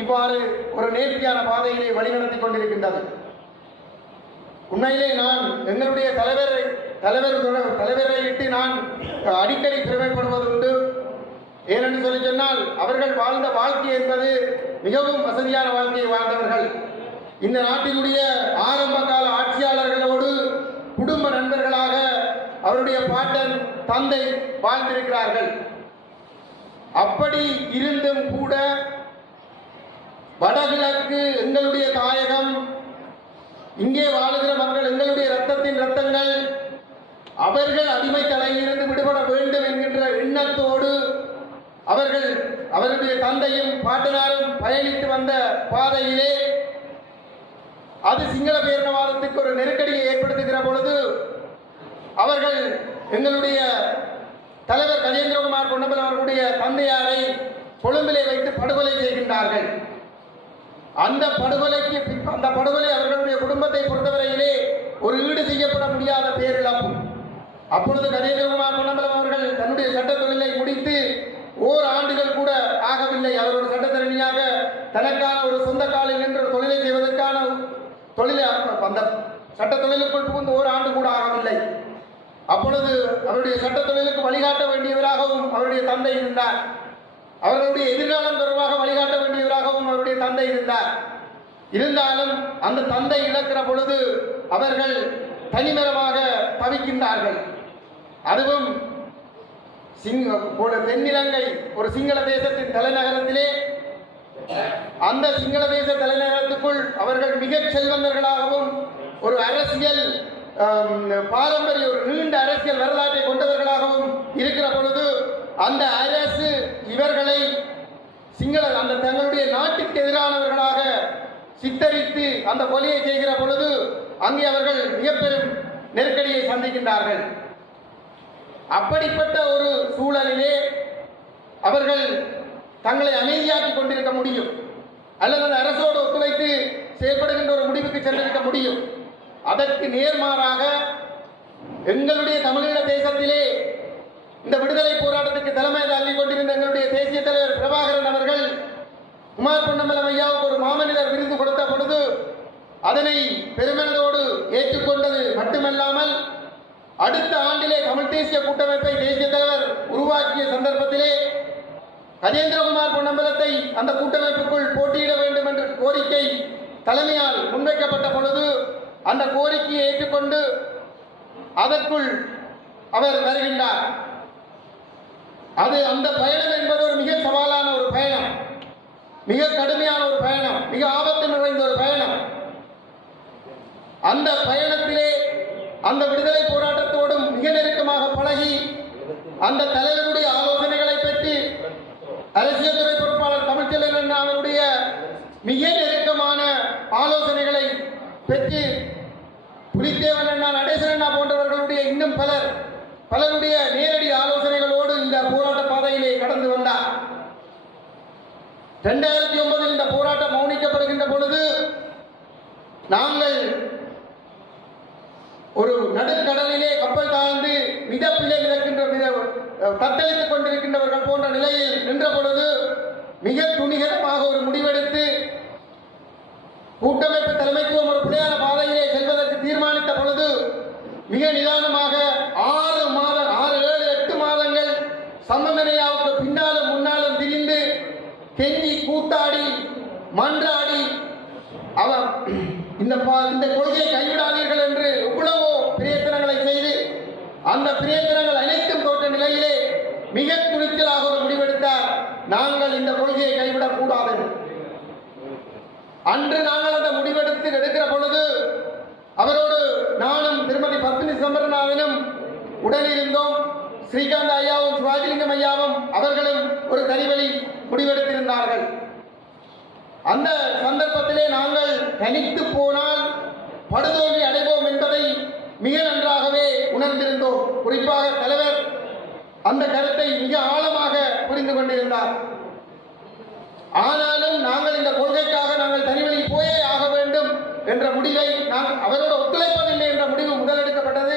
இவ்வாறு ஒரு நேர்த்தியான பாதையிலே வழிநடத்தி கொண்டிருக்கின்றது. உண்மையிலே நான் எங்களுடைய தலைவரை தலைவர் தலைவரை இட்டு நான் அடிக்கடி பெருமைப்படுவதுண்டு ஏனென்று சொல்லி சொன்னால் அவர்கள் வாழ்ந்த வாழ்க்கை என்பது மிகவும் வசதியான வாழ்க்கையை வாழ்ந்தவர்கள். இந்த நாட்டினுடைய ஆரம்ப கால ஆட்சியாளர்களோடு குடும்ப நண்பர்களாக அவருடைய பாட்டன் தந்தை வாழ்ந்திருக்கிறார்கள். அப்படி இருந்தும் கூட வடகிழக்கு எங்களுடைய தாயகம். இங்கே வாழுகிற மக்கள் எங்களுடைய ரத்தத்தின் ரத்தங்கள் அவர்கள் அடிமை தலையிலிருந்து விடுபட வேண்டும் என்கின்ற எண்ணத்தோடு அவர்கள் அவருடைய தந்தையும் பாட்டனாரும் பயணித்து வந்த பாதையிலே அது சிங்கள பேரினவாதத்துக்கு ஒரு நெருக்கடியை ஏற்படுத்துகிற பொழுது அவர்கள் எங்களுடைய தலைவர் கஜேந்திரகுமார் பொன்னம்பலம் அவர்களுடைய தந்தையாரை கொழும்பிலே வைத்து படுகொலை செய்கின்றார்கள். அந்த படுகொலைக்கு அந்த படுகொலை அவர்களுடைய குடும்பத்தை பொறுத்தவரையிலே ஒரு ஈடு செய்யப்பட முடியாத பேரிழப்பு அப்பொழுது கஜேந்திரகுமார் பொன்னம்பலம் அவர்கள் தன்னுடைய சட்ட தொழிலை முடித்து ஓர் ஆண்டுகள் கூட ஆகவில்லை. அவர் ஒரு சட்டத்தரணியாக தனக்கான ஒரு சொந்த காலில் நின்று ஒரு தொழிலை செய்வதற்கான தொழிலை அந்த சட்ட தொழிலுக்குள் புகுந்து ஓர் ஆண்டு கூட ஆகவில்லை. அப்பொழுது அவருடைய சட்ட தொழிலுக்கு வழிகாட்ட வேண்டியவராகவும் அவருடைய தந்தை இருந்தார் அவர்களுடைய எதிர்காலம் தொடர்பாக வழிகாட்ட வேண்டியவராகவும் அவருடைய தந்தை இருந்தார். இருந்தாலும் அந்த தந்தை இழக்கிற பொழுது அவர்கள் தனிமரமாக தவிக்கின்றார்கள். அதுவும் சிங்க தென்னிலங்கை ஒரு சிங்கள தேசத்தின் தலைநகரத்திலே அந்த சிங்கள தேச தலைநகரத்துக்குள் அவர்கள் மிக செல்வந்தர்களாகவும் ஒரு அரசியல் பாரம்பரிய ஒரு நீண்ட அரசியல் வரலாற்றை கொண்டவர்களாகவும் இருக்கிற பொழுது அந்த அரசு இவர்களை சிங்கள அந்த தங்களுடைய நாட்டுக்கு எதிரானவர்களாக சித்தரித்து அந்த கொலையை செய்கிற பொழுது அங்கே அவர்கள் மிக பெரும் நெருக்கடியை சந்திக்கின்றார்கள். அப்படிப்பட்ட ஒரு சூழலிலே அவர்கள் தங்களை அமைதியாக்கி கொண்டிருக்க முடியும். அல்லது அந்த அரசோடு ஒத்துழைத்து செயல்படுகின்ற ஒரு முடிவுக்கு சென்றிருக்க முடியும். அதற்கு நேர்மாறாக எங்களுடைய தமிழீழ தேசத்திலே இந்த விடுதலை போராட்டத்துக்கு தலைமை தாங்கி கொண்டிருந்த எங்களுடைய தேசிய தலைவர் பிரபாகரன் அவர்கள் குமார் பொன்னம்பலம் ஐயாவுக்கு ஒரு மாமனிதர் விருது கொடுத்த பொழுது அதனை பெருமனதோடு ஏற்றுக்கொண்டது மட்டுமல்லாமல் அடுத்த ஆண்டிலே தமிழ் தேசிய கூட்டமைப்பை தேசிய தலைவர் உருவாக்கிய சந்தர்ப்பத்திலே கஜேந்திரகுமார் பொன்னம்பலத்தை அந்த கூட்டமைப்புக்குள் போட்டியிட வேண்டும் என்ற கோரிக்கை தலைமையால் முன்வைக்கப்பட்ட பொழுது அந்த கோரிக்கையை ஏற்றுக்கொண்டு அதற்குள் அவர் வருகின்றார். அது அந்த பயணம் என்பது ஒரு மிக சவாலான ஒரு பயணம். மிக கடுமையான ஒரு பயணம். மிக ஆபத்து நிறைந்த ஒரு பயணம். அந்த பயணத்திலே அந்த விடுதலை போராட்டத்தோடும் மிக நெருக்கமாக பழகி அந்த தலைவருடைய ஆலோசனைகளை பெற்று அரசியல் துறை பொறுப்பாளர் தமிழ்ச்செல்வன் அவருடைய மிக நெருக்கமான ஆலோசனைகளை பெற்று புலித்தேவன் அண்ணா நடேசன் அண்ணா போன்றவர்களுடைய இன்னும் பலர் பலருடைய நேரடி ஆலோசனைகளோடு இந்த போராட்ட பாதையிலே கடந்து வந்தார். ரெண்டாயிரத்தி ஒன்பதில் இந்த போராட்டம் மௌனிக்கப்படுகின்ற பொழுது நாங்கள் ஒரு நடுக்கடலிலே கப்பல் தாழ்ந்து மிதப்பிலே மிதக்கின்ற மித தத்தளித்துக் கொண்டிருக்கின்றவர்கள் போன்ற நிலையில் நின்ற பொழுது மிக துணிகரமாக ஒரு முடிவெடுத்து கூட்டமைப்பு தலைமைத்துவம் ஒரு பிள்ளையான பாதையிலே செல்வதற்கு தீர்மானித்த பொழுது மிக நிதானமாக ஆறு இந்த இந்த கொள்கையை கைவிடாதீர்கள் என்று எவ்வளவோ பிரயத்தனங்களை செய்து அந்த பிரயத்தனங்கள் அனைத்தும் தோற்ற நிலையிலே மிக துணிச்சலாக ஒரு முடிவெடுத்தார். நாங்கள் இந்த கொள்கையை கைவிடக் கூடாது அன்று நாங்கள் அந்த முடிவெடுத்து எடுக்கிற பொழுது அவரோடு நானும் திருமதி பத்மினி சம்பரநாதனும் உடனிருந்தோம். ஸ்ரீகாந்த் ஐயாவும் சிவாஜிலிங்கம் ஐயாவும் அவர்களும் ஒரு தனிவழி முடிவெடுத்திருந்தார்கள். அந்த சந்தர்ப்பத்திலே நாங்கள் தனித்து போன படுதோல்வி அடைவோம் என்பதை மிக நன்றாகவே உணர்ந்திருந்தோம். குறிப்பாக தலைவர் அந்த கருத்தை மிக ஆழமாக புரிந்து கொண்டிருந்தார். ஆனாலும் நாங்கள் இந்த கொள்கைக்காக நாங்கள் தனிவழி போயே ஆக வேண்டும் என்ற முடிவை நான் அவரோட ஒத்துழைப்பதில்லை என்ற முடிவு முதலெடுக்கப்பட்டது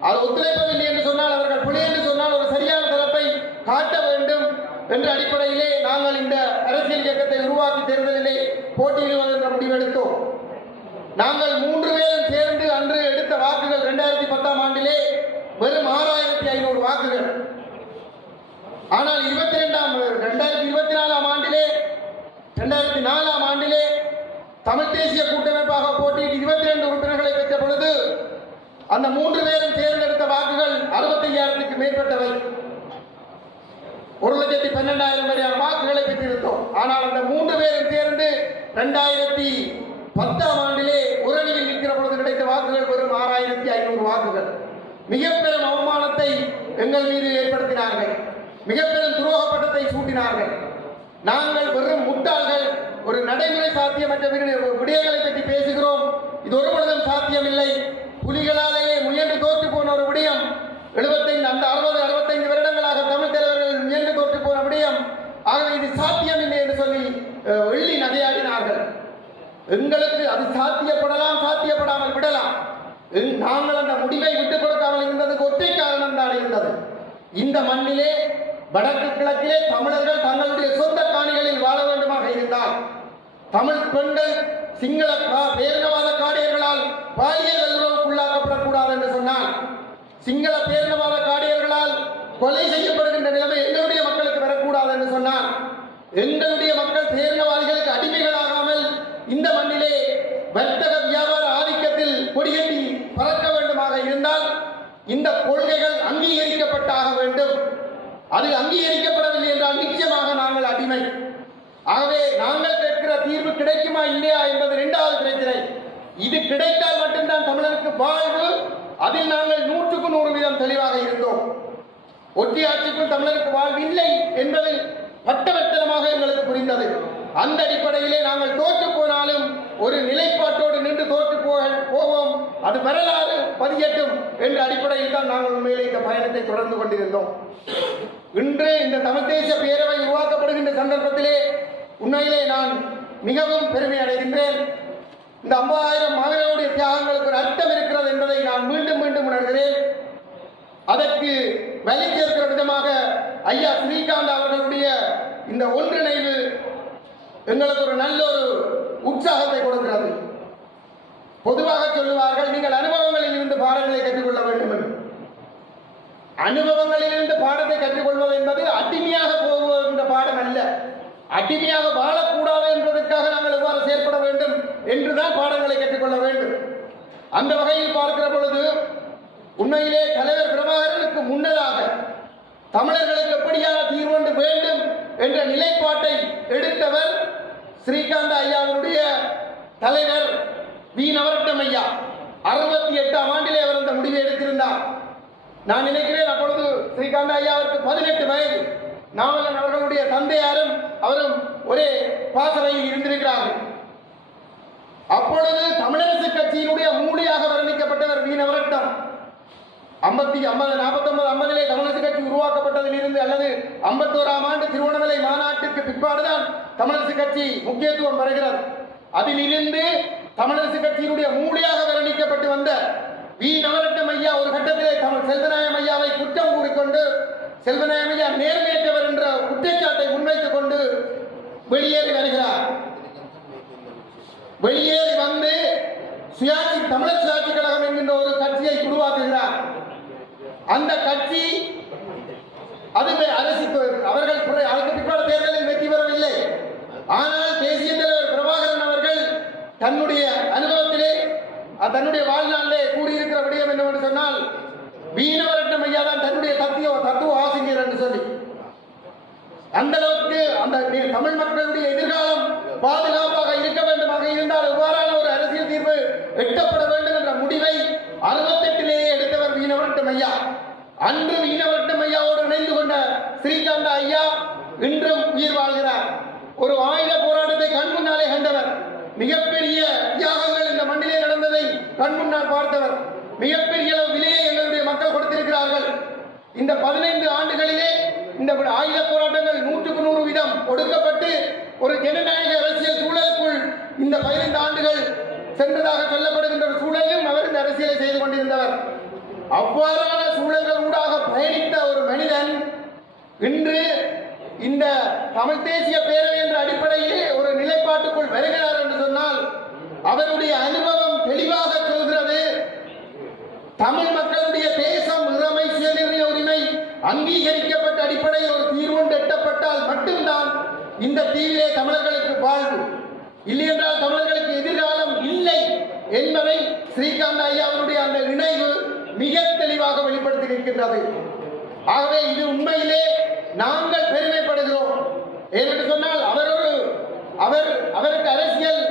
அது ஒத்துழைப்பதில்லை என்று சொன்னால் அவர்கள் புலி என்று சொன்னால் ஒரு சரியான தரப்பை காட்ட வேண்டும் என்ற அடிப்படையிலே நாங்கள் இந்த அரசியல் இயக்கத்தை உருவாக்கி தேர்தலிலே போட்டியிடுவது என்ற முடிவெடுத்தோம் நாங்கள் மூன்று பேரும் சேர்ந்து அன்று எடுத்த வாக்குகள் இரண்டாயிரத்தி பத்தாம் ஆண்டிலே வெறும் ஆறாயிரத்தி ஐநூறு வாக்குகள். ஆனால் இருபத்தி ரெண்டாம் ரெண்டாயிரத்தி இருபத்தி நாலாம் ஆண்டிலே ரெண்டாயிரத்தி நாலாம் ஆண்டிலே தமிழ் தேசிய கூட்டமைப்பாக போட்டியிட்டு இருபத்தி ரெண்டு உறுப்பினர்களை பெற்ற பொழுது அந்த மூன்று பேரும் தேர்ந்தெடுத்த வாக்குகள் அறுபத்தையாயிரத்துக்கு மேற்பட்டவை. ஒரு லட்சத்தி பன்னெண்டாயிரம் வரையான வாக்குகளை பெற்றிருந்தோம். ஆனால் அந்த மூன்று பேரும் சேர்ந்து ரெண்டாயிரத்தி பத்தாம் ஆண்டிலே உரணியில் நிற்கிற பொழுது கிடைத்த வாக்குகள் வெறும் ஆறாயிரத்தி ஐநூறு வாக்குகள். மிக பெரும் அவமானத்தை எங்கள் மீது ஏற்படுத்தினார்கள். மிக பெரும் துரோக பட்டத்தை சூட்டினார்கள். நாங்கள் வெறும் முட்டாள்கள் ஒரு நடைமுறை சாத்தியமற்ற விடயங்களை பற்றி பேசுகிறோம். இது ஒரு பொழுதும் சாத்தியமில்லை. புலிகளாலேயே முயன்று தோற்று போன ஒரு விடயம் எழுபத்தைந்து அந்த அறுபது அறுபத்தைந்து வருடங்களாக தமிழ் தலைவர்கள் முயன்று தோற்று போன விடயம். ஆகவே இது சாத்தியமில்லை என்று சொல்லி எள்ளி எங்களுக்கு அது சாத்தியப்படலாம் சாத்தியப்படாமல் விடலாம். நாங்கள் அந்த முடிவை விட்டுக் கொடுக்காமல் இருந்ததுக்கு ஒற்றை காரணம் தான் இருந்தது. இந்த மண்ணிலே வடக்கு கிழக்கிலே தமிழர்கள் தங்களுடைய சொந்த காணிகளில் வாழ வேண்டுமாக இருந்தால் தமிழ் பெண்கள் சிங்கள கா- பேரினவாத காடியர்களால் பாலியல் வல்லுறவுக்குள்ளாக்கப்படக்கூடாது என்று சொன்னால் சிங்கள பேரினவாத காடியர்களால் கொலை செய்யப்படுகின்ற நிலைமை எங்களுடைய மக்களுக்கு வரக்கூடாது என்று சொன்னால் எங்களுடைய மக்கள் பேரினவாதிகளுக்கு அடிமைகளாகாமல் இந்த மண்ணிலே வர்த்தக வியாபார ஆதிக்கத்தில் கொடியேற்றி பறக்க வேண்டுமாக இருந்தால் இந்த கொள்கைகள் அங்கீகரிக்கப்பட்டாக வேண்டும். அது அங்கீகரிக்கப்படவில்லை என்றால் நிச்சயமாக நாங்கள் அடிமை. ஆகவே நாங்கள் கேட்கிற தீர்வு கிடைக்குமா இல்லையா என்பது இரண்டாவது பிரச்சனை. இது கிடைத்தால் மட்டும்தான் தமிழருக்கு வாழ்வு. அதில் நாங்கள் நூற்றுக்கு நூறு வீதம் தெளிவாக இருந்தோம். ஒற்றியாட்சிக்குள் தமிழருக்கு வாழ்வு இல்லை என்பது பட்டவட்டமாக எங்களுக்கு புரிந்தது. அந்த அடிப்படையிலே நாங்கள் தோற்று போனாலும் ஒரு நிலைப்பாட்டோடு நின்று தோற்று போக போவோம். அது வரலாறு பதியட்டும் என்ற அடிப்படையில் தான் நாங்கள் உண்மையிலே இந்த பயணத்தை தொடர்ந்து கொண்டிருந்தோம். இன்று இந்த தமிழ்தேச பேரவை உருவாக்கப்படுகின்ற சந்தர்ப்பத்திலே உண்மையிலே நான் மிகவும் பெருமை அடைகின்றேன். இந்த ஐம்பதாயிரம் மகளிருடைய தியாகங்களுக்கு ஒரு அர்த்தம் இருக்கிறது என்பதை நான் மீண்டும் மீண்டும் உணர்கிறேன். அதற்கு வலி சேர்க்கிற விதமாக ஐயா ஸ்ரீகாந்த் அவர்களுடைய இந்த ஒன்றிணைவு எங்களுக்கு ஒரு நல்ல ஒரு உற்சாகத்தை கொடுக்கிறது. பொதுவாக சொல்லுவார்கள் நீங்கள் அனுபவங்களில் இருந்து பாடங்களை கற்றுக்கொள்ள வேண்டும் என்று. அனுபவங்களிலிருந்து பாடத்தை கற்றுக்கொள்வது என்பது அடிமையாக போவது என்ற பாடம் அல்ல. அடிமையாக வாழக்கூடாது என்பதற்காக நாங்கள் எவ்வாறு செயற்பட வேண்டும் என்றுதான் பாடங்களை கற்றுக்கொள்ள வேண்டும். அந்த வகையில் பார்க்கிற பொழுது உண்மையிலே தலைவர் பிரபாகரனுக்கு முன்னதாக தமிழர்களுக்கு எப்படியான தீர்வு வேண்டும் என்ற நிலைப்பாட்டை எடுத்தவர் ஸ்ரீகாந்த் ஐயாவினுடைய தலைவர் வி. நவரட்டம் ஐயா. அறுபத்தி எட்டாம் ஆண்டிலே அவர் அந்த முடிவை எடுத்திருந்தார். நான் நினைக்கிறேன் அப்பொழுது ஸ்ரீகாந்த் ஐயாவுக்கு பதினெட்டு வயது. நாவலன் அவர்களுடைய தந்தையாரும் அவரும் ஒரே பாசறையில் இருந்திருக்கிறார்கள். அப்பொழுது தமிழரசு கட்சியினுடைய மூலியாக வர்ணிக்கப்பட்டவர் வி. ஐம்பத்தி ஐம்பது நாற்பத்தொன்பது ஐம்பதிலே தமிழரசு கட்சி உருவாக்கப்பட்டதிலிருந்து அல்லது ஐம்பத்தோராம் ஆண்டு திருவண்ணாமலை மாநாட்டுக்கு பிற்பாடுதான் தமிழரசு கட்சி முக்கியத்துவம் பெறுகிறது. அதிலிருந்து தமிழரசு கட்சியினுடைய மூளையாக வர்ணிக்கப்பட்டு வந்த வி. நவரட்னம் ஐயா ஒரு கட்டத்திலே தமிழ் செல்வநாயம் ஐயாவை குற்றம் கூறிக்கொண்டு செல்வநாயம் ஐயா நேர்மையற்றவர் என்ற குற்றச்சாட்டை முன்வைத்துக் கொண்டு வெளியேறி வருகிறார். வெளியேறி வந்து சுயாட்சி தமிழர் சுயாட்சி கழகம் என்கின்ற ஒரு கட்சியை உருவாக்குகிறார். அந்த கட்சி அது அரசு அவர்கள் பிற- அதுக்கு பிற்பாடு தேர்தலில் வெற்றி பெறவில்லை. ஆனால் தேசிய தலைவர் பிரபாகரன் அவர்கள் தன்னுடைய அனுபவத்திலே தன்னுடைய வாழ்நாளிலே கூறியிருக்கிற விடயம் என்னவென்று சொன்னால் வீணவரட்னம் ஐயா தான் தன்னுடைய தத்துவ தத்துவ ஆசிரியர் என்று சொல்லி. அந்த அளவுக்கு அந்த தமிழ் மக்களுடைய எதிர்காலம் பாதுகாப்பாக இருக்க வேண்டுமாக இருந்தால் இவ்வாறான ஒரு அரசியல் தீர்வு எட்டப்பட வேண்டும் என்ற முடிவை அறுபத்தெட்டிலேயே எடுத்தவர் வீணவரட்டம் ஐயா அன்று வீணவரட்டம் ஐயாவோடு இணைந்து கொண்ட ஸ்ரீகாந்த ஐயா இன்றும் உயிர் வாழ்கிறார். ஒரு ஆயுத போராட்டத்தை கண் முன்னாலே கண்டவர். மிகப்பெரிய தியாகங்கள் இந்த மண்ணிலே நடந்ததை கண் முன்னால் பார்த்தவர். மிகப்பெரிய அளவு விலையை எங்களுடைய மக்கள் கொடுத்திருக்கிறார்கள். இந்த பதினைந்து ஆண்டுகளிலே இந்த ஆயுத போராட்டங்கள் நூற்றுக்கு நூறு வீதம் ஒடுக்கப்பட்டு ஒரு ஜனநாயக அரசியல் சூழலுக்குள் இந்த பதினைந்து ஆண்டுகள் சென்றதாக சொல்லப்படுகின்ற சூழலையும் சூழலிலும் அவர் இந்த அரசியலை செய்து கொண்டிருந்தவர். அவ்வாறான சூழல்கள் ஊடாக பயணித்த ஒரு மனிதன் இன்று இந்த தமிழ் தேசிய பேரவை என்ற அடிப்படையில் ஒரு நிலைப்பாட்டுக்குள் வருகிறார் என்று சொன்னால் அவருடைய அனுபவம் தெளிவாக சொல்கிறது. தமிழ் மக்களுடைய தேசம் இறமை சுயநிர்ணய உரிமை அங்கீகரிக்கப்பட்ட அடிப்படையில் ஒரு தீர்வுண்டு எட்டப்பட்டால் மட்டும்தான் இந்த தீவிலே தமிழர்களுக்கு வாழ்வு. இல்லையென்றால் தமிழர்களுக்கு எதிர்காலம் இல்லை என்பதை ஸ்ரீகாந்த் ஐயாவுடைய அந்த நினைவு மிக தெளிவாக வெளிப்படுத்தி நிற்கின்றது ஆகவே இது உண்மையிலே நாங்கள் பெருமைப்படுகிறோம். ஏனென்று சொன்னால் அவர் ஒரு அவர் அவருக்கு அரசியல்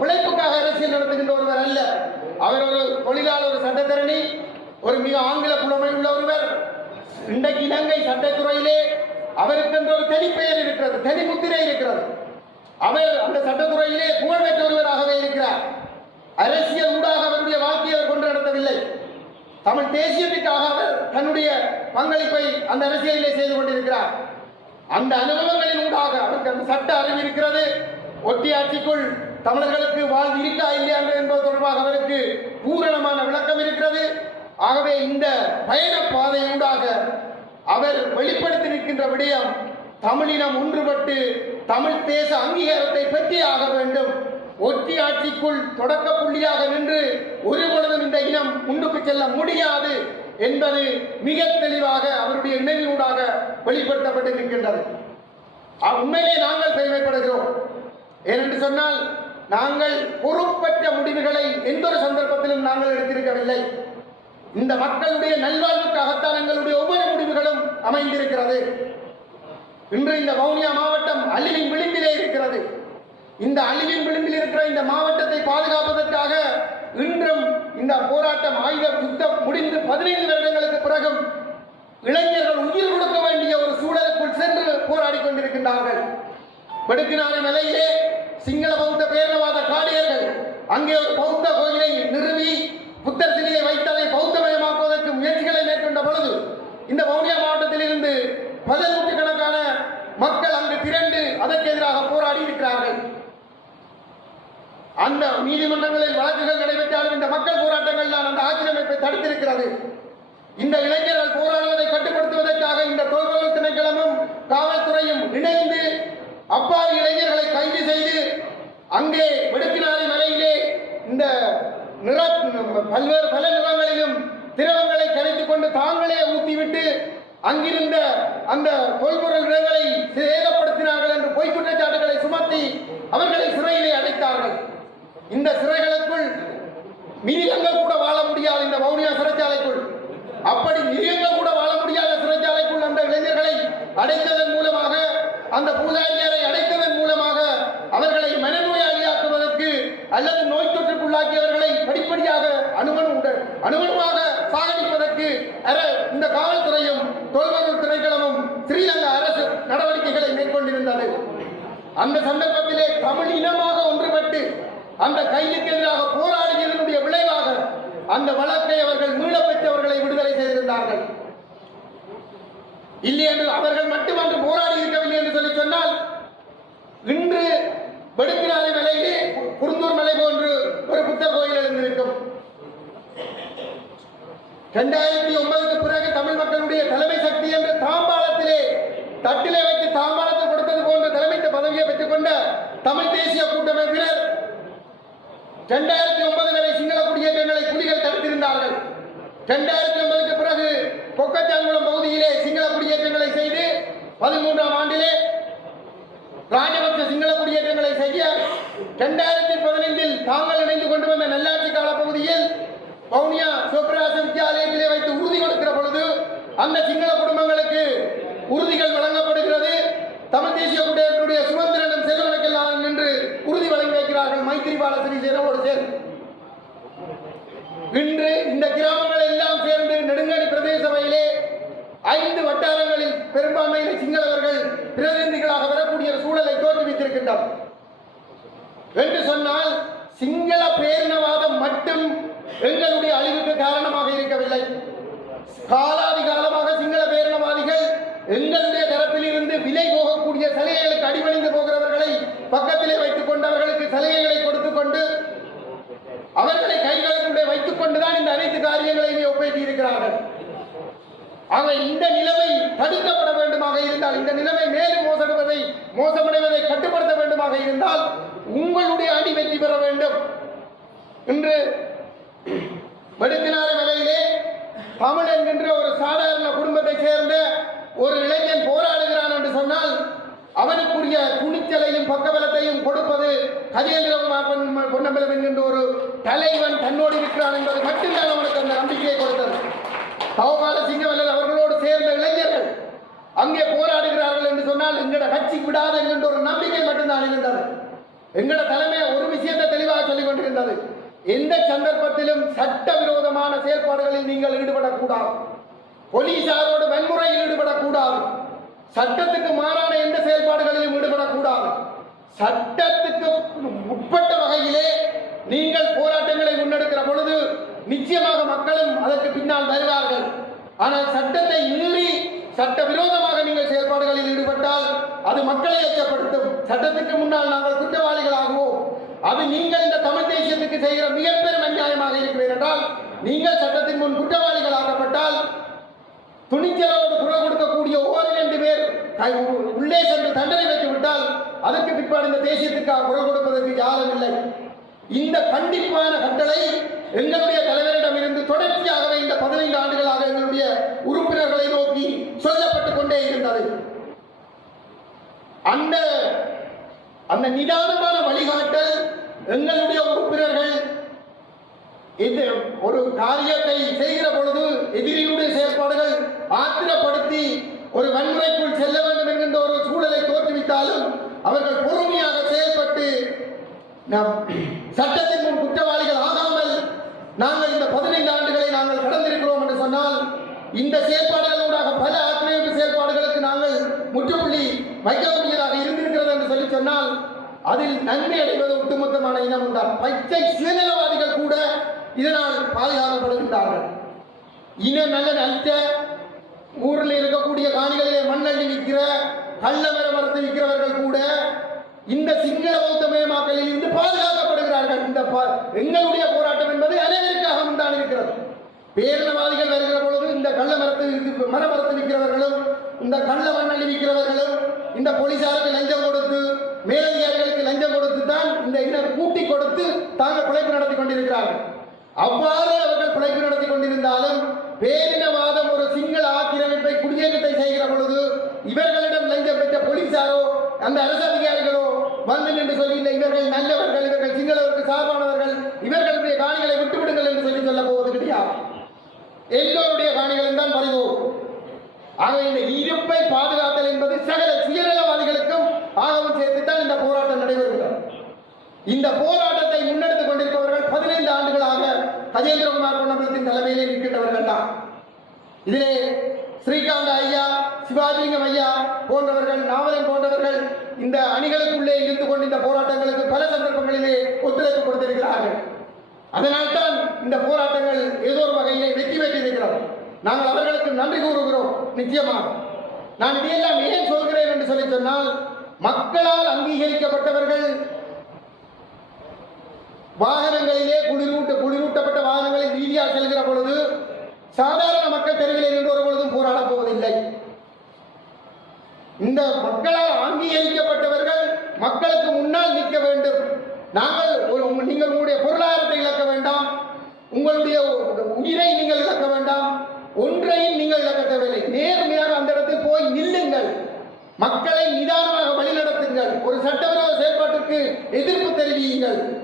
பிழைப்புக்காக அரசியல் நடத்துகின்ற ஒருவர் அல்ல. அவர் ஒரு தொழிலாளர் ஒரு சட்டத்தரணி ஒரு மிக ஆங்கில புலமை உள்ள ஒருவர். இன்றைக்கு இலங்கை சட்டத்துறையிலே அவருக்கென்று ஒரு தனிப்பெயர் இருக்கிறது தனி முத்திரை இருக்கிறது. அவர் அந்த சட்டத்துறையிலே புகழ்பெற்ற ஒருவராகவே இருக்கிறார். அரசியல் ஊடாக அவருடைய வாழ்க்கையை அவர் கொண்டு நடத்தவில்லை. தமிழ் தேசியத்திற்காக அவர் தன்னுடைய பங்களிப்பை அந்த அரசியலிலே செய்து கொண்டிருக்கிறார். அந்த அனுபவங்களின் ஊடாக அவருக்கு அந்த சட்ட அறிவு இருக்கிறது. ஒட்டியாட்சிக்குள் தமிழர்களுக்கு வாழ் இருக்கா இல்லையா என்பது தொடர்பாக அவருக்கு பூரணமான விளக்கம் இருக்கிறது. ஆகவே இந்த பயண பாதையூடாக அவர் வெளிப்படுத்தி நிற்கின்ற விடயம் தமிழினம் ஒன்றுபட்டு தமிழ் தேச அங்கீகாரத்தை பெற்றே ஆக வேண்டும். ஒத்தி ஆட்சிக்குள் தொடக்க புள்ளியாக நின்று ஒரு பொழுதும் இந்த இனம் முன்னுக்கு செல்ல முடியாது என்பது மிக தெளிவாக அவருடைய நினைவினூடாக வெளிப்படுத்தப்பட்டு நிற்கின்றது. உண்மையிலே நாங்கள் பெருமைப்படுகிறோம். ஏனென்று சொன்னால் நாங்கள் பொறுப்பற்ற முடிவுகளை எந்த ஒரு சந்தர்ப்பத்திலும் நாங்கள் எடுத்திருக்கவில்லை. இந்த மக்களுடைய நல்வாழ்வுக்காகத்தான் எங்களுடைய ஒவ்வொரு முடிவுகளும் அமைந்திருக்கிறது. இன்று இந்த வவுனியா மாவட்டம் அழிவின் விளிம்பிலே இருக்கிறது. இந்த அழிவின் விளிம்பில் இருக்கிற இந்த மாவட்டத்தை பாதுகாப்பதற்காக இன்றும் இந்த போராட்டம் ஆயுத யுத்தம் முடிந்து பதினைந்து வருடங்களுக்கு பிறகும் இளைஞர்கள் உயிர் கொடுக்க வேண்டிய ஒரு சூழலுக்குள் சென்று போராடி கொண்டிருக்கின்றார்கள். வெடுக்கினாரின் நிலையிலே சிங்கள பௌத்த பேரவாத காடியர்கள் அங்கே ஒரு பௌத்த கோயிலை நிறுவி புத்தர் சிலையை வைத்து அதை பௌத்தமயமாக்குவதற்கு முயற்சிகளை மேற்கொண்ட பொழுது இந்த வவுனியா மாவட்டத்தில் இருந்து பல நூற்றுக்கணக்கான மக்கள் அங்கு திரண்டு அதற்கு எதிராக போராடி இருக்கிறார்கள். அந்த நீதிமன்றங்களில் வழக்குகள் நடைபெற்றாலும் இந்த மக்கள் போராட்டங்கள் தான் அந்த ஆக்கிரமிப்பை தடுத்திருக்கிறது. இந்த இளைஞர்கள் போராடுவதை கட்டுப்படுத்துவதற்காக இந்த தொல்பொருள் திணைக்களமும் காவல்துறையும் இணைந்து அப்பாவி இளைஞர்களை கைது செய்து அங்கே வெடுக்கினாரி மலையிலே இந்த நிற பல்வேறு பல நிறங்களிலும் திரவங்களை கரைத்துக் கொண்டு தாங்களே ஊற்றிவிட்டு அங்கிருந்த அந்த தொல்பொருள் இடங்களை சேதப்படுத்தினார்கள் என்று பொய் குற்றச்சாட்டுகளை சுமத்தி அவர்களை சிறையிலே அடைத்தார்கள். இந்த சிறைகளுக்குள் மிருகங்கள் கூட வாழ முடியாது இந்த வவுனியா சிறைச்சாலைக்குள். அப்படி மிருகங்கள் கூட வாழ முடியாத சிறைச்சாலைக்குள் அந்த இளைஞர்களை அடைத்ததன் மூலமாக அந்த பூஜாரியாரை அடைத்ததன் மூலமாக அவர்களை மனநோயாளியாக்குவதற்கு அல்லது நோய் தொற்றுக்குள்ளாக்கியவர்களை படிப்படியாக அணுவனு அணுவனுமாக சாகடிப்பதற்கு அர- இந்த காவல்துறையும் தொல்பொருள் திணைக்களமும் ஸ்ரீலங்கா அரசு நடவடிக்கைகளை மேற்கொண்டிருந்தது. அந்த சந்தர்ப்பத்திலே தமிழ் இனமாக ஒன்றுபட்டு அந்த கைதுக்கு எதிராக போராடியதனுடைய விளைவாக அந்த வழக்கை அவர்கள் மீள பெற்றவர்களை விடுதலை செய்திருந்தார்கள். இல்லை என்று அவர்கள் மட்டும் அன்று போராடி இருக்கவில்லை என்று சொல்லி சொன்னால் இன்று வெடுக்கினாலை மலையிலே குருந்தூர் மலை போன்று ஒரு புத்தர் கோயில் எழுந்திருக்கும். இரண்டாயிரத்தி ஒன்பதுக்கு பிறகு தமிழ் மக்களுடைய தலைமை சக்தி என்று தாம்பாளத்திலே தட்டிலே வைத்து தாம்பாளத்தில் கொடுத்தது போன்ற தலைமைத்த பதவியை பெற்றுக்கொண்ட தமிழ் தேசிய கூட்டமைப்பினர் இரண்டாயிரத்தி ஒன்பது வரை சிங்கள குடியேற்றங்களை புலிகள் தடுத்திருந்தார்கள். இரண்டாயிரத்தி ஒன்பதுக்கு பிறகு கொக்கச்சாங்குளம் பகுதியிலே சிங்கள குடியேற்றங்களை செய்து பதிமூன்றாம் ஆண்டிலே ராஜபக்ச சிங்கள குடியேற்றங்களை செய்ய இரண்டாயிரத்தி பதினைந்தில் தாங்கள் இணைந்து கொண்டு வந்த நல்லாட்சி கால பகுதியில் வவுனியா சோப்ராச வித்தியாலயத்திலே வைத்து உறுதி கொடுக்கிற பொழுது அந்த சிங்கள குடும்பங்களுக்கு உறுதிகள் வழங்கப்படுகிறது தமிழ் தேசிய குடியேற்றத்துடைய சுமந்திரனும் செல்வனுக்கெல்லாம் என்று உறுதி வழங்கி வைக்கிறார்கள் மைத்திரிபால சிறிசேனோடு சேர்ந்து இன்று இந்த கிராமங்கள் எல்லாம் சேர்ந்து நெடுங்கடி பிரதேச சபையிலே ஐந்து வட்டாரங்களில் பெரும்பான்மையில சிங்களவர்கள் பிரதிநிதிகளாக வரக்கூடிய ஒரு சூழலை தோற்றுவித்திருக்கின்றனர் என்று சொன்னால் சிங்கள பேரினவாதம் மட்டும் எங்களுடைய அழிவுக்கு காரணமாக இருக்கவில்லை காலாதி காலமாக சிங்கள பேரினவாதிகள் எங்களுடைய தரப்பில் இருந்து விலை போகக்கூடிய சலுகைகளுக்கு அடிபணிந்து போகிறவர்களை பக்கத்திலே வைத்துக் கொண்டு அவர்களுக்கு சலுகைகளை கொடுத்துக் கொண்டு அவர்களை கைகளுக்குள்ளே வைத்துக் கொண்டுதான் இந்த அனைத்து காரியங்களையுமே ஒப்பேற்றி இருக்கிறார்கள் ஆக இந்த நிலைமை தடுக்கப்பட வேண்டுமாக இருந்தால் இந்த நிலைமை மேலும் மோசடுவதை மோசமடைவதை கட்டுப்படுத்த வேண்டுமாக இருந்தால் உங்களுடைய அணி வெற்றி பெற வேண்டும். இன்று வெடுக்கினார விலையிலே தமிழ் என்கின்ற ஒரு சாதாரண குடும்பத்தை சேர்ந்த ஒரு இளைஞன் போராடுகிறான் என்று சொன்னால் அவனுக்குரிய துணிச்சலையும் பக்கபலத்தையும் கொடுப்பது கஜேந்திரகுமார் பொன்- பொன்னம்பலம் என்கின்ற ஒரு தலைவன் தன்னோடு இருக்கிறான் என்பது மட்டும்தான் அவனுக்கு அந்த நம்பிக்கையை கொடுத்தது. தவபால சிங்கவல்லர் அவர்களோடு சேர்ந்த இளைஞர்கள் அங்கே போராடுகிறார்கள் என்று சொன்னால் எங்கட கட்சி விடாது என்கின்ற ஒரு நம்பிக்கை மட்டும்தான் இருந்தது எங்கட தலைமை ஒரு விஷயத்தை தெளிவாக சொல்லிக் கொண்டிருக்கின்றது. எந்த சந்தர்ப்பத்திலும் சட்டவிரோதமான செயல்பாடுகளில் நீங்கள் ஈடுபடக்கூடாது. போலீசாரோடு வன்முறையில் ஈடுபடக்கூடாது. சட்டத்துக்கு மாறான எந்த செயல்பாடுகளிலும் ஈடுபடக்கூடாது. சட்டத்துக்கு உட்பட்ட வகையிலே நீங்கள் போராட்டங்களை முன்னெடுக்கிற பொழுது நிச்சயமாக மக்களும் அதற்கு பின்னால் வருவார்கள். ஆனால் சட்டத்தை மீறி சட்டவிரோதமாக நீங்கள் செயல்பாடுகளில் ஈடுபட்டால் அது மக்களை எச்சப்படுத்தும். சட்டத்திற்கு முன்னால் நாங்கள் குற்றவாளிகளாகுவோம். அது நீங்கள் இந்த தமிழ் தேசியத்துக்கு செய்கிற மிகப்பெரும் அநியாயமாக இருக்கிறீர்கள் என்றால் நீங்கள் சட்டத்தின் முன் குற்றவாளிகளாக்கப்பட்டால் துணிச்சலோடு குரல் கொடுக்கக்கூடிய ஓர் ரெண்டு பேர் உள்ளே சென்று தண்டனை வைத்து விட்டால் அதற்கு பிற்பாடு இந்த தேசியத்துக்காக குரல் கொடுப்பதற்கு யாரும் இல்லை. இந்த கண்டிப்பான கட்டளை எங்களுடைய தலைவரிடம் இருந்து தொடர்ச்சியாகவே இந்த பதினைந்து ஆண்டுகளாக எங்களுடைய உறுப்பினர்களை நோக்கி சொல்லப்பட்டுக் கொண்டே இருந்தது. அந்த அந்த நிதானமான வழிகாட்டல் எங்களுடைய உறுப்பினர்கள் இது ஒரு காரியத்தை செய்கிற பொழுது எதிரியுடைய செயற்பாடுகள் ஆத்திரப்படுத்தி ஒரு வன்முறைக்குள் செல்ல வேண்டும் என்கின்ற ஒரு சூழலை தோற்றுவித்தாலும் அவர்கள் பொறுமையாக செயல்பட்டு நாம் சட்டத்தின் முன் குற்றவாளிகள் ஆகாமல் நாங்கள் இந்த பதினைந்து ஆண்டுகளை நாங்கள் கடந்திருக்கிறோம் என்று சொன்னால் இந்த செயல்பாடு முற்றுப்புள்ளி வைக்கக்கூடியதாக இருந்திருக்கிறது என்று சொல்லி சொன்னால் அதில் நன்மை அடைவது ஒட்டுமொத்தமான இனம் உண்டார் பச்சை சுயநலவாதிகள் கூட இதனால் பாதுகாக்கப்படுகின்றார்கள். இன நலன் அளித்த ஊரில் இருக்கக்கூடிய காணிகளிலே மண்ணள்ளி விற்கிற கள்ளவர மரத்தை விற்கிறவர்கள் கூட இந்த சிங்கள பௌத்த மயமாக்கலில் இருந்து பாதுகாக்கப்படுகிறார்கள். இந்த பா- எங்களுடைய போராட்டம் என்பது அனைவருக்காகவும் தான் இருக்கிறது. பேரினவாதிகள் வருகிற பொழுது இந்த கள்ள மரத்தில் மர மரத்தில் விற்கிறவர்களும் இந்த கள்ள மண்ணள்ளி விற்கிறவர்களும் இந்த போலீசாருக்கு லஞ்சம் கொடுத்து மேலதிகாரிகளுக்கு லஞ்சம் கொடுத்து தான் இந்த இனர் கூட்டி கொடுத்து தாங்கள் பிழைப்பு நடத்தி கொண்டிருக்கிறார்கள். அவ்வாறு அவர்கள் பிழைப்பு நடத்தி கொண்டிருந்தாலும் பேரினவாதம் ஒரு சிங்கள ஆக்கிரமிப்பை குடியேற்றத்தை செய்கிற பொழுது இவர்களிடம் லஞ்சம் பெற்ற போலீசாரோ அந்த அரசு அதிகாரிகளோ வந்து நின்று சொல்லி இந்த இவர்கள் நல்லவர்கள் இவர்கள் சிங்களவருக்கு சார்பானவர்கள் இவர்களுடைய காணிகளை விட்டுவிடுங்கள் என்று சொல்லி சொல்ல போவது கிடையாது எல்லோருடைய காணிகளும் தான் பதிவு ஆக இந்த இருப்பை பாதுகாத்தல் என்பது சகல சுயநலவாதிகளுக்கும் ஆகவும் சேர்த்துத்தான் இந்த போராட்டம் நடைபெறுகிறது. இந்த போராட்டத்தை முன்னெடுத்துக் கொண்டிருப்பவர்கள் பதினைந்து ஆண்டுகளாக கஜேந்திரகுமார் பொன்னபுரத்தின் தலைமையிலே நிற்கின்றவர்கள் தான். இதிலே ஸ்ரீகாந்த் ஐயா சிவாஜிலிங்கம் ஐயா போன்றவர்கள் நாவலன் போன்றவர்கள் இந்த அணிகளுக்குள்ளே இருந்து கொண்டு இந்த போராட்டங்களுக்கு பல சந்தர்ப்பங்களிலே ஒத்துழைப்பு கொடுத்திருக்கிறார்கள். அதனால்தான் இந்த போராட்டங்கள் ஏதோ ஒரு வகையிலே வெற்றி பெற்றிருக்கிறோம். நாங்கள் அவர்களுக்கு நன்றி கூறுகிறோம் நிச்சயமாக. நான் இதையெல்லாம் ஏன் சொல்கிறேன் என்று சொல்லி சொன்னால் மக்களால் அங்கீகரிக்கப்பட்டவர்கள் வாகனங்களிலே குளிரூட்ட குளிரூட்டப்பட்ட வாகனங்களில் வீதியாக செல்கிற பொழுது சாதாரண மக்கள் தெருவில் நின்று ஒரு பொழுதும் போராடப் போவதில்லை. இந்த மக்களால் அங்கீகரிக்கப்பட்டவர்கள் மக்களுக்கு முன்னால் நிற்க வேண்டும். நாங்கள் ஒரு- நீங்கள் உங்களுடைய பொருளாதாரத்தை இழக்க வேண்டாம். உங்களுடைய உயிரை நீங்கள் இழக்க வேண்டாம். ஒன்றையும் நீங்கள் இழக்க தேவையில்லை. நேர்மையாக அந்த இடத்தில் போய் நில்லுங்கள். மக்களை நிதானமாக வழிநடத்துங்கள். ஒரு சட்டவிரோத செயல்பாட்டிற்கு எதிர்ப்பு தெரிவியுங்கள்.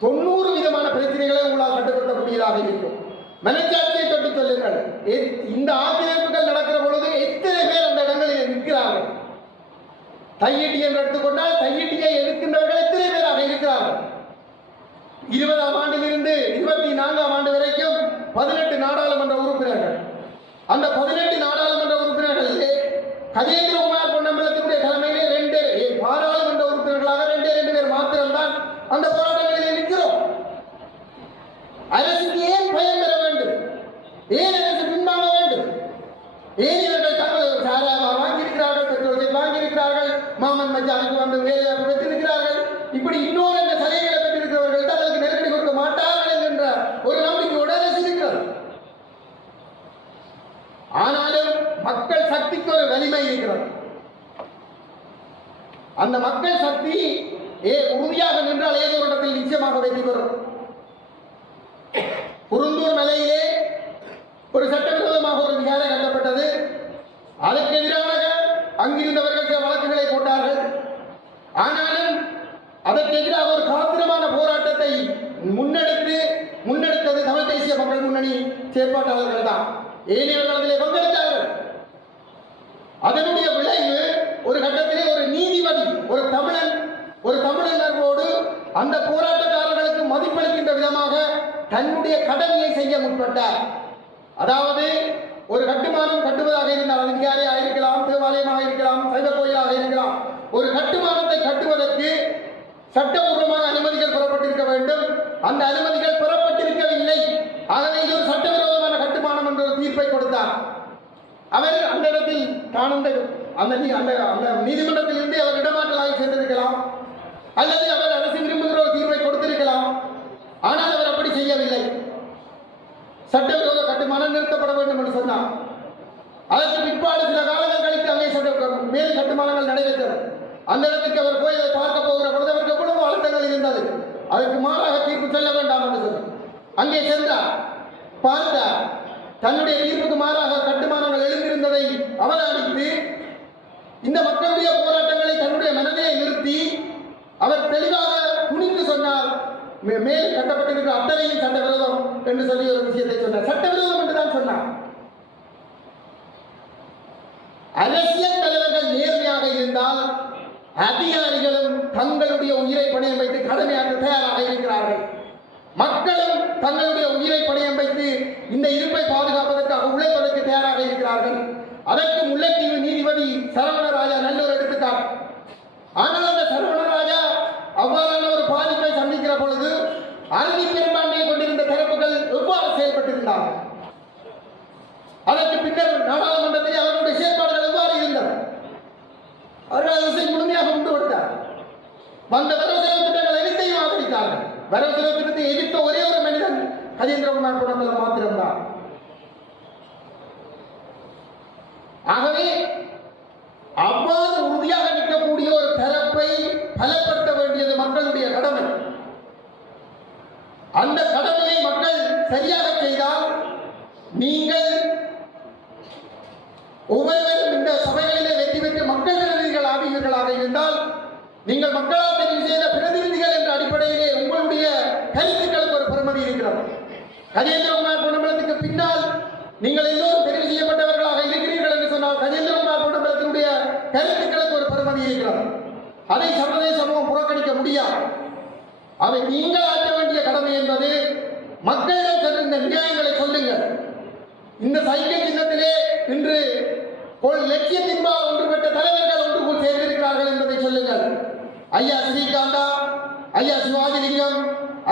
தொண்ணூறு விதமான பிரச்சனைகளை உங்களால் கட்டுப்படுத்தக்கூடியதாக இருக்கும். மனச்சாட்சியை தொட்டு சொல்லுங்கள். இந்த ஆக்கிரமிப்புகள் நடக்கிற பொழுது எத்தனை பேர் அந்த இடங்களில் நிற்கிறார்கள்? தையிட்டி என்று எடுத்துக்கொண்டால் தையிட்டியை எதிர்க்கின்றவர்கள் எத்தனை பேராக இருக்கிறார்கள்? இருபதாம் ஆண்டிலிருந்து இருபத்தி நான்காம் ஆண்டு வரைக்கும் பதினெட்டு நாடாளுமன்ற உறுப்பினர்கள். அந்த பதினெட்டு நாடாளுமன்ற உறுப்பினர்களிலே கஜேந்திரகுமார் பொன்னம்பலத்தினுடைய தலைமையிலே ரெண்டு பாராளுமன்ற உறுப்பினர்களாக ரெண்டே ரெண்டு பேர் மாத்திரம்தான் அந்த போராட்டங்களிலே நிற்கிறோம். அரசு ஏன் பயம் பெற வேண்டும் ஏன் அரசு பின்வாங்க வேண்டும் ஏன் இவர்கள் தங்கள் சாராவா வாங்கியிருக்கிறார்கள் பெட்ரோல் வாங்கியிருக்கிறார்கள் மாமன் மச்சானுக்கு வந்து வேலையாக பெற்றிருக்கிறார்கள் இப்படி இன்னொரு அந்த சலுகைகளை பெற்றிருக்கிறவர்கள் தங்களுக்கு நெருக்கடி கொடுக்க மாட்டார்கள் என்கின்ற ஒரு நம்பிக்கையோடு அரசு ஆனாலும் மக்கள் சக்திக்கு ஒரு வலிமை இருக்கிறது. அந்த மக்கள் சக்தி ஏ உறுதியாக நின்றால் ஏதோ ஒரு இடத்தில் நிச்சயமாக வெற்றி பெறும். குருந்தூர் மலையில் ஒரு சட்டவிரோதமாக ஒரு விகாரை கட்டப்பட்டது ஆனாலும் அதற்கு எதிராக ஒரு காத்திரமான போராட்டத்தை முன்னெடுத்து முன்னெடுத்தது தமிழ் தேசிய மக்கள் முன்னணி செயற்பாட்டாளர்கள் தான். ஏனையவர்கள் பங்கெடுத்தார்கள். அதனுடைய விளைவு ஒரு கட்டத்திலே ஒரு நீதிபதி ஒரு தமிழன் ஒரு தமிழர்களோடு அந்த போராட்டக்காரர்களுக்கு மதிப்பளிக்கின்ற விதமாக தன்னுடைய கடமையை செய்ய முற்பட்டார். அதாவது ஒரு கட்டுமானம் கட்டுவதாக இருந்தால் அது விகாரியாக இருக்கலாம் தேவாலயமாக இருக்கலாம் சைவ கோயிலாக இருக்கலாம் ஒரு கட்டுமானம் கட்டுவதற்கு சட்டபூர்வமாக அனுமதிகள் பெறப்பட்டிருக்க வேண்டும். அந்த அனுமதிகள் பெறப்பட்டிருக்கவில்லை. ஆகவே இது ஒரு சட்டவிரோதமான கட்டுமானம் என்ற தீர்ப்பை கொடுத்தார். அவர் அந்த இடத்தில் தான் அந்த அந்த நீ- அந்த அந்த நீதிமன்றத்திலிருந்து அவர் இடமாற்றலாகி சென்றிருக்கலாம். அல்லது அவர் அரசு விரும்புகிற ஒரு தீர்வை கொடுத்திருக்கலாம். ஆனால் அவர் அப்படி செய்யவில்லை. சட்டவிரோத கட்டுமானம் நிறுத்தப்பட வேண்டும் என்று சொன்னார். அதற்கு பிற்பாடு சில காலங்கள் கழித்து அங்கே சட்ட மேல் கட்டுமானங்கள் நடைபெற்றது அந்த இடத்துக்கு அவர் போய் அதை பார்க்க போகிற பொழுது அவருக்கு எவ்வளவு அழுத்தங்கள் இருந்தது. அதற்கு மாறாக தீர்ப்பு சொல்ல வேண்டாம் என்று அங்கே சென்றார். பார்த்தார். தன்னுடைய தீர்ப்புக்கு மாறாக கட்டுமானங்கள் எழுந்திருந்ததை அவதானித்து இந்த மக்களுடைய போராட்டங்களை தன்னுடைய மனதையை நிறுத்தி அவர் தெளிவாக துணிந்து சொன்னார் மே- மேல் கட்டப்பட்டிருக்கிற அத்தனையும் சட்டவிரோதம் என்று சொல்லி ஒரு விஷயத்தை சொன்னார். சட்டவிரோதம் என்று தான் சொன்னார். அரசியல் தலைவர்கள் நேர்மையாக இருந்தால் அதிகாரிகளும் தங்களுடைய உயிரை பணியம் வைத்து கடமையாற்ற தயாராக இருக்கிறார்கள். மக்களும் தங்களுடைய உயிரை பணியம் வைத்து இந்த இருப்பை பாதுகாப்பதற்காக உழைப்பதற்கு தயாராக இருக்கிறார்கள். அதற்கு முல்லைத்தீவு நீதிபதி சரவணராஜா நல்லூர் எடுத்துட்டார். ஆனால் அந்த சரவணராஜா அவ்வாறான ஒரு பாதிப்பை சந்திக்கிற பொழுது அறுதி பெரும்பான்மையை கொண்டிருந்த தரப்புகள் எவ்வாறு செயல்பட்டிருந்தார்கள்? அதற்கு பின்னர் நாடாளுமன்றத்தில் அவர்களுடைய செயற்பாடுகள் எவ்வாறு இருந்தன? அவர்கள் அரசை முழுமையாக கொண்டு கொடுத்தார் வந்த வரவு செலவு திட்டங்கள் அனைத்தையும் ஆதரித்தார்கள். வரவு செலவு திட்டத்தை எதிர்த்த ஒரே ஒரு மனிதன் கஜேந்திரகுமார் குடம்பலம் மாத்திரம்தான். ஆகவே அவ்வாறு உறுதியாக நிற்கக்கூடிய ஒரு தரப்பை பலப்படுத்த வேண்டியது மக்களுடைய கடமை. அந்த கடமையை மக்கள் சரியாக செய்தால் நீங்கள் ஒவ்வொருவரும் இந்த சபைகளிலே வெற்றி பெற்று மக்கள் பிரதிநிதிகள் ஆவீர்களாக இருந்தால் நீங்கள் மக்களால் தெரிவு செய்த பிரதிநிதிகள் என்ற அடிப்படையிலே உங்களுடைய கருத்துக்களுக்கு ஒரு பெருமதி இருக்கிறது கஜேந்திரகுமார் பொன்னம்பலத்துக்கு பின்னால் நீங்கள் எல்லோரும் தெரிவு செய்யப்பட்டவர்களாக இருக்கிறீர்கள் என்று சொன்னால் கஜேந்திரகுமார் பொன்னம்பலத்தினுடைய கருத்துக்களுக்கு ஒரு பெருமதி இருக்கிறது அதை சர்வதேச சமூகம் புறக்கணிக்க முடியாது. அவை நீங்கள் ஆற்ற வேண்டிய கடமை என்பது மக்களிடம் சென்று இந்த நியாயங்களை சொல்லுங்கள். இந்த சைக்கிள் சின்னத்திலே இன்று லட்சியத்தின்பால் ஒன்று பெற்ற தலைவர்கள் ஒன்றுக்குள் சேர்ந்திருக்கிறார்கள் என்பதை சொல்லுங்கள். ஐயா ஸ்ரீகாந்தா ஐயா சிவாஜிலிங்கம்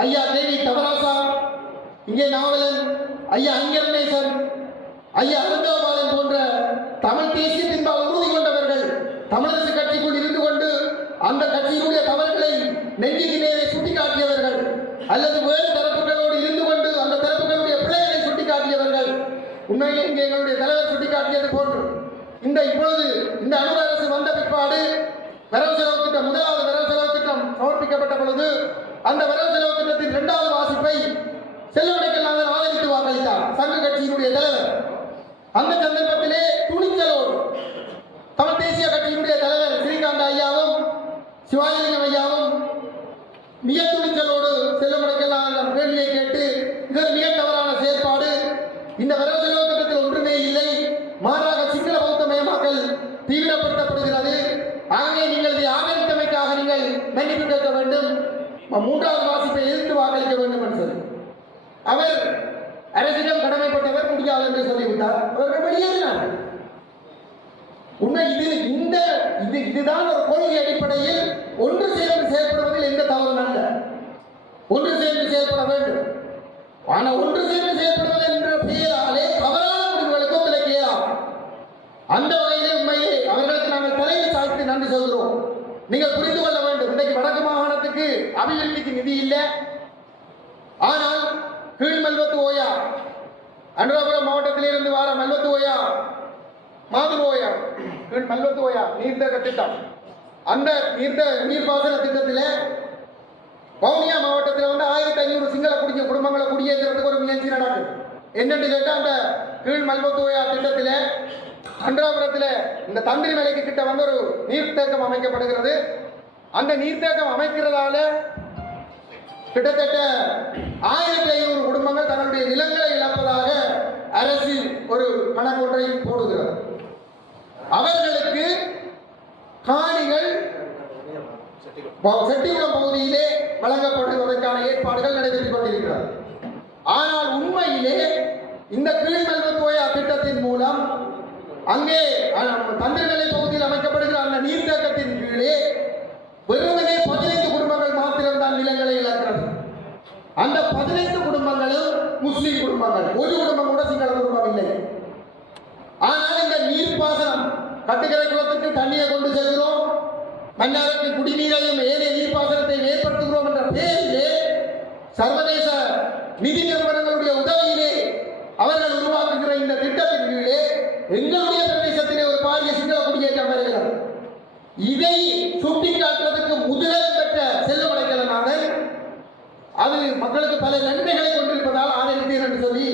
ஐயா தேவி தவராசா இங்கே நாவலன் ஐயா அங்கரணேசன் ஐயா அருந்தாபாலன் போன்ற தமிழ் தேசியத்தின்பால் உறுதி கொண்டவர்கள் தமிழரசு கட்சிக்குள் இருந்து கொண்டு அந்த கட்சியினுடைய தவறுகளை நெஞ்சுக்கு நேரே சுட்டிக்காட்டியவர்கள் அல்லது வேறு தரப்புகளோடு இருந்து கொண்டு அந்த தரப்புகளுடைய பிள்ளைகளை சுட்டிக்காட்டியவர்கள். உண்மையில் இங்கே எங்களுடைய தலைவர் சுட்டிக்காட்டியது போன்று. இந்த இப்பொழுது இந்த அனுர அரசு வந்த பிற்பாடு வரவு திட்டம் சமர்ப்பிக்கப்பட்ட பொழுது அந்த வரவு செலவு திட்டத்தின் இரண்டாவது வாசிப்பை செல்வடைக்கல்லாதன் ஆதரித்து வாக்களித்தார். சங்க கட்சியினுடைய தலைவர். அந்த சந்தர்ப்பத்திலே துணிச்சலோடு தமிழ் தேசிய கட்சியினுடைய தலைவர் ஸ்ரீகாந்த் ஐயாவும் சிவாஜிலிங்கம் ஐயாவும் மிக துணிச்சலோடு செல்லுமடைக்கெல்லாம் கேள்வியை கேட்டு இது மிக தவறான செயற்பாடு. இந்த வரவு செலவு திட்டத்தில் ஒன்றுமே இல்லை மாறாக சிங்கள பௌத்த மயமாக்கல் தீவிரப்படுத்தப்படுகிறது ஆகவே நீங்கள் இதை ஆதரித்தமைக்காக நீங்கள் மன்னிப்பு கேட்க வேண்டும் மூன்றாவது வாசிப்பை எதிர்த்து வாக்களிக்க வேண்டும் என்று சொல்லி அவர் அரசிடம் கடமைப்பட்டவர் முடியாது என்று சொல்லிவிட்டார். அவர்கள் வெளியேறினார்கள் உண்மை இது இந்த இது இதுதான் ஒரு கொள்கை அடிப்படையில் ஒன்று சேர்ந்து செயல்படுவதில் எந்த தவறும் அல்ல. ஒன்று சேர்ந்து செயல்பட வேண்டும். ஆனால் ஒன்று சேர்ந்து செயல்படுவது என்ற பெயராலே தவறான முடிவுகளுக்கு ஒத்துழைக்க அந்த வகையிலே உண்மையிலே அவர்களுக்கு நாங்கள் தலையில் சாய்த்து நன்றி சொல்கிறோம். நீங்கள் புரிந்து கொள்ள வேண்டும். இன்றைக்கு வடக்கு மாகாணத்துக்கு அபிவிருத்திக்கு நிதி இல்லை. ஆனால் கீழ் மல்வத்து ஓயா அனுராபுரம் மாவட்டத்திலிருந்து வர மல்வத்து ஓயா மாதிரி ஓயா கீழ் மல்வத்து ஓயா நீர்த்தக திட்டம். அந்த நீர்த்த நீர்ப்பாசன திட்டத்தில் வவுனியா மாவட்டத்தில் வந்து ஆயிரத்தி ஐநூறு சிங்கள குடிக்க குடும்பங்களை குடியேற்றுறதுக்கு ஒரு முயற்சி நடக்குது. என்னென்று கேட்டால் அந்த கீழ் மல்வத்துவயா திட்டத்தில் அன்றாபுரத்தில் இந்த தந்திரி மலைக்கு கிட்ட வந்து ஒரு நீர்த்தேக்கம் அமைக்கப்படுகிறது. அந்த நீர்த்தேக்கம் அமைக்கிறதால கிட்டத்தட்ட ஆயிரத்தி ஐநூறு குடும்பங்கள் தங்களுடைய நிலங்களை இழப்பதாக அரசு ஒரு கணக்கொன்றை போடுகிறது. அவர்களுக்கு காணிகள் செட்டிகுளம் பகுதியிலே வழங்கப்படுவதற்கான ஏற்பாடுகள் நடைபெற்றுக் கொண்டிருக்கிறது. ஆனால் உண்மையிலே இந்த கீழ்மெல்வத்தோயா திட்டத்தின் மூலம் அங்கே தந்திரநிலை பகுதியில் அமைக்கப்படுகிற அந்த நீர்த்தேக்கத்தின் கீழே வெறுமனே பதினைந்து குடும்பங்கள் மாத்திரம்தான் நிலங்களை இழக்கிறது. அந்த பதினைந்து குடும்பங்களும் முஸ்லீம் குடும்பங்கள். ஒரு குடும்பம் கூட சிங்கள குடும்பம் இல்லை. ஆனால் இந்த நீர்ப்பாசனம் கட்டுக்கரை குளத்துக்கு தண்ணியை கொண்டு செல்கிறோம். மன்னாருக்கு குடிநீரையும் ஏனைய நீர்ப்பாசனத்தை ஏற்படுத்துகிறோம் என்ற பேரிலே சர்வதேச நிதி நிறுவனங்களுடைய உதவியிலே அவர்கள் உருவாக்குகிற இந்த திட்டத்தின் கீழே எங்களுடைய பிரதேசத்திலே ஒரு பாரிய சிங்கள குடியேற்றம் வருகிறது. இதை சுட்டிக்காட்டுவதற்கு முதலிடம் பெற்ற செல்வமடைக்கலனாக அது மக்களுக்கு பல நன்மைகளை கொண்டிருப்பதால் ஆதரித்தேன் என்று சொல்லி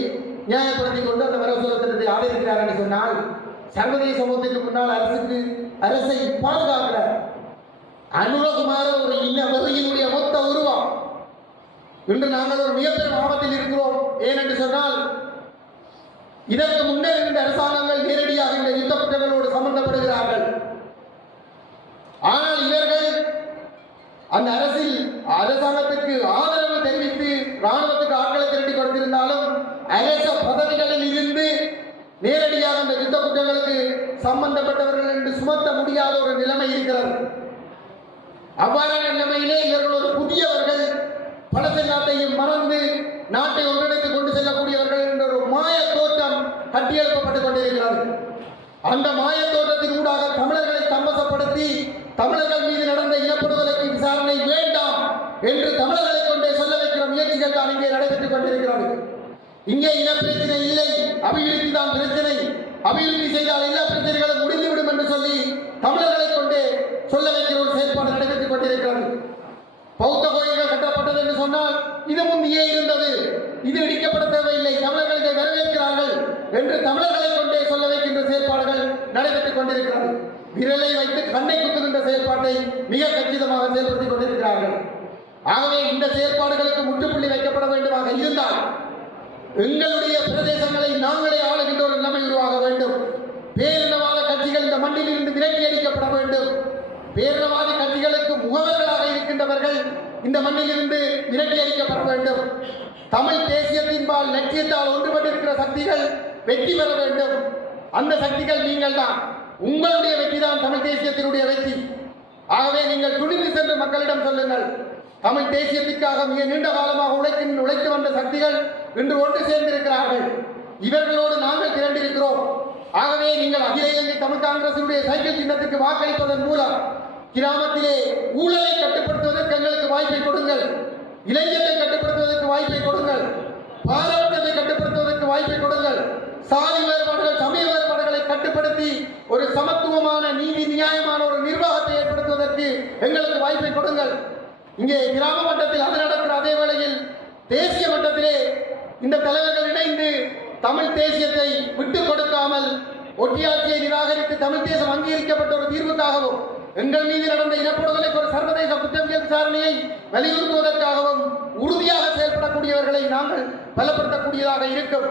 நியாயப்படுத்தி கொண்டு அந்த வரவு திட்டத்தை ஆதரிக்கிறார் என்று சொன்னால் சர்வதேச சமூகத்துக்கு முன்னால் அரசுக்கு அரசை பாதுகாக்கிற அனுரகுமார ஒரு இன்ன வருகையினுடைய மொத்த உருவம் இன்று நாங்கள் ஒரு மிகப்பெரும் ஆபத்தில் இருக்கிறோம். ஏனென்று சொன்னால் இதற்கு முன்னே இருந்த அரசாங்கங்கள் நேரடியாக இந்த யுத்த குற்றங்களோடு சம்பந்தப்படுகிறார்கள். ஆனால் இவர்கள் அந்த அரசில் அரசாங்கத்திற்கு ஆதரவு தெரிவித்து ராணுவத்துக்கு ஆட்களை திரட்டி கொடுத்திருந்தாலும் அரச பதவிகளில் இருந்து நேரடியாக அந்த யுத்த குற்றங்களுக்கு சம்பந்தப்பட்டவர்கள் என்று சுமத்த முடியாத ஒரு நிலைமை இருக்கிறது. அவ்வாறான நிலைமையிலே இவர்கள் ஒரு புதியவர்கள் பழச நாட்டையும் மறந்து நாட்டை ஒன்றிணைத்து கொண்டு செல்லக்கூடியவர்கள் என்ற ஒரு மாய தோற்றம் கட்டியெழுப்பப்பட்டுக் கொண்டிருக்கிறது. அந்த மாய தோற்றத்தின் ஊடாக தமிழர்களை தம்பசப்படுத்தி தமிழர்கள் மீது நடந்த இனப்படுதலுக்கு விசாரணை வேண்டாம் என்று தமிழர்களை கொண்டே சொல்ல வைக்கிற முயற்சிகள் தான் இங்கே நடைபெற்றுக் கொண்டிருக்கிறது. இங்கே இன பிரச்சனை இல்லை அபிவிருத்தி தான் பிரச்சனை. அபிவிருத்தி செய்தால் எல்லா பிரச்சனைகளும் முடிந்துவிடும் என்று சொல்லி தமிழர்களை கொண்டே சொல்ல வைக்கிற ஒரு செயற்பாடு நடைபெற்றுக் கொண்டிருக்கிறது. பௌத்த கோயில்கள் சொன்னால் இது முந்தையே இருந்தது? இது இடிக்கப்பட தேவையில்லை. தமிழர்கள் இதை வரவேற்கிறார்கள் என்று தமிழர்களை கொண்டே சொல்ல வைக்கின்ற செயற்பாடுகள் நடைபெற்றுக் கொண்டிருக்கிறது. விரலை வைத்து கண்ணை குத்துகின்ற செயற்பாட்டை மிக கச்சிதமாக செயல்படுத்திக் கொண்டிருக்கிறார்கள். ஆகவே இந்த செயற்பாடுகளுக்கு முற்றுப்புள்ளி வைக்கப்பட வேண்டுமாக இருந்தால் எங்களுடைய பிரதேசங்களை நாங்களே ஆளுகின்ற ஒரு நிலைமை உருவாக வேண்டும். பேரினவாத கட்சிகள் இந்த மண்ணில் இருந்து விரட்டி அடிக்கப்பட வேண்டும். பேரவாதி கட்சிகளுக்கு முகவர்களாக இருக்கின்றவர்கள் இந்த மண்ணிலிருந்து விரட்டி அளிக்கப்பட வேண்டும். தமிழ் தேசியத்தின்பால் லட்சியத்தால் ஒன்றுபட்டிருக்கிற சக்திகள் வெற்றி பெற வேண்டும். அந்த சக்திகள் நீங்கள் தான் உங்களுடைய வெற்றி தான் தமிழ் தேசியத்தினுடைய வெற்றி. ஆகவே நீங்கள் துணிந்து சென்று மக்களிடம் சொல்லுங்கள். தமிழ் தேசியத்திற்காக மிக நீண்ட காலமாக உழைக்கின்ற உழைத்து வந்த சக்திகள் இன்று ஒன்று சேர்ந்திருக்கிறார்கள். இவர்களோடு நாங்கள் திரண்டிருக்கிறோம். ஆகவே நீங்கள் அகில இலங்கை தமிழ் காங்கிரசினுடைய சைக்கிள் சின்னத்துக்கு வாக்களிப்பதன் மூலம் கிராமத்திலே ஊழலை கட்டுப்படுத்துவதற்கு எங்களுக்கு வாய்ப்பை கொடுங்கள். இளைஞர்களை கட்டுப்படுத்துவதற்கு வாய்ப்பை கொடுங்கள். பாரபட்சத்தை கட்டுப்படுத்துவதற்கு வாய்ப்பை கொடுங்கள். சாதி வேறுபாடுகள் சமய வேறுபாடுகளை கட்டுப்படுத்தி ஒரு சமத்துவமான நீதி நியாயமான ஒரு நிர்வாகத்தை ஏற்படுத்துவதற்கு எங்களுக்கு வாய்ப்பை கொடுங்கள். இங்கே கிராம மட்டத்தில் அது நடக்கிற அதே வேளையில் தேசிய மட்டத்திலே இந்த தலைவர்கள் இணைந்து தமிழ் தேசியத்தை விட்டுக் கொடுக்காமல் ஒட்டியாட்சியை நிராகரித்து தமிழ் தேசம் அங்கீகரிக்கப்பட்ட ஒரு தீர்வுக்காகவும் எங்கள் மீது நடந்த இனப்படுகொலைக்கு ஒரு சர்வதேச குற்றவியல் விசாரணையை வலியுறுத்துவதற்காகவும் உறுதியாக செயல்படக்கூடியவர்களை நாங்கள் பலப்படுத்தக்கூடியதாக இருக்கும்.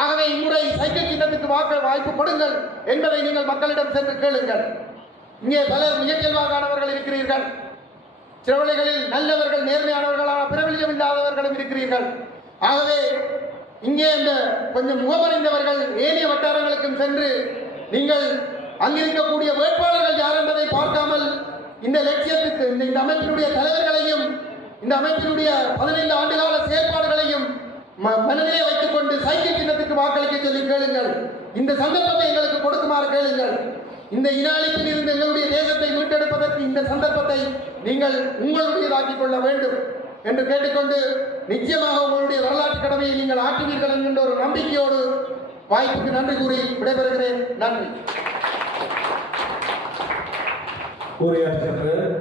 ஆகவே இம்முறை சைக்கிள் சின்னத்துக்கு வாக்க வாய்ப்பு கொடுங்கள் என்பதை நீங்கள் மக்களிடம் சென்று கேளுங்கள். இங்கே பலர் மிகச்செல்வாகானவர்கள் இருக்கிறீர்கள். சிறுவலைகளில் நல்லவர்கள் நேர்மையானவர்களான பிரபலியம் இல்லாதவர்களும் இருக்கிறீர்கள். ஆகவே இங்கே இந்த கொஞ்சம் முகமறிந்தவர்கள் ஏனைய வட்டாரங்களுக்கும் சென்று நீங்கள் அங்கிருக்கக்கூடிய வேட்பாளர்கள் யார் என்பதை பார்க்காமல் இந்த லட்சியத்துக்கு இந்த இந்த அமைப்பினுடைய தலைவர்களையும் இந்த அமைப்பினுடைய பதினைந்து ஆண்டுகால செயற்பாடுகளையும் ம- மனதிலே வைத்துக் கொண்டு சைக்கிள் சின்னத்துக்கு வாக்களிக்க சொல்லி கேளுங்கள். இந்த சந்தர்ப்பத்தை எங்களுக்கு கொடுக்குமாறு கேளுங்கள். இந்த இன அழிப்பில் இருந்து எங்களுடைய தேசத்தை மீட்டெடுப்பதற்கு இந்த சந்தர்ப்பத்தை நீங்கள் உங்களுடையதாக்கிக் கொள்ள வேண்டும் என்று கேட்டுக்கொண்டு நிச்சயமாக உங்களுடைய வரலாற்று கடமையை நீங்கள் ஆற்றுவீர்கள் என்கின்ற ஒரு நம்பிக்கையோடு வாய்ப்புக்கு நன்றி கூறி விடைபெறுகிறேன். நன்றி. உரையாற்றுகின்ற